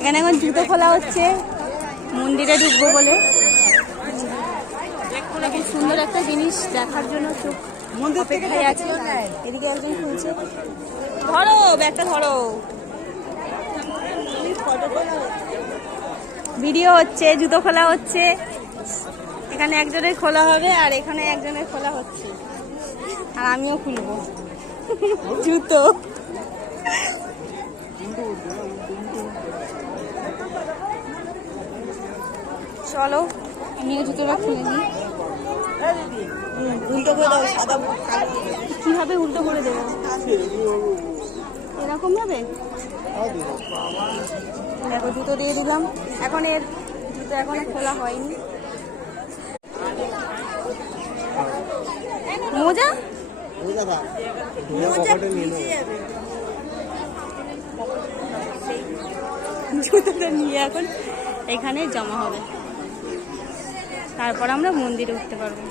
এখানে এখন জুতো খোলা হচ্ছে মন্দিরে ঢুকবো বলে। খুব সুন্দর একটা জিনিস দেখার জন্য চোখ অপেক্ষায় আছে। এদিকে একজন খুলছে, ধরো ব্যাগটা ধরো। ভিডিও হচ্ছে, জুতো খোলা হচ্ছে। এখানে একজনের খোলা হবে আর এখানে একজনের খোলা হচ্ছে, আর আমিও খুলবো জুতো। চলো আমিও জুতোটা খুলে নিই। উল্টো করে দাও, সাদা কিভাবে উল্টো করে দেবো? এরকম ভাবে দেখো, জুতো দিয়ে দিলাম। এখন এর জুতো এখনো খোলা হয়নি। মোজা জুতোটা নিয়ে এখন এখানে জমা হবে, তারপর আমরা মন্দিরে উঠতে পারবো।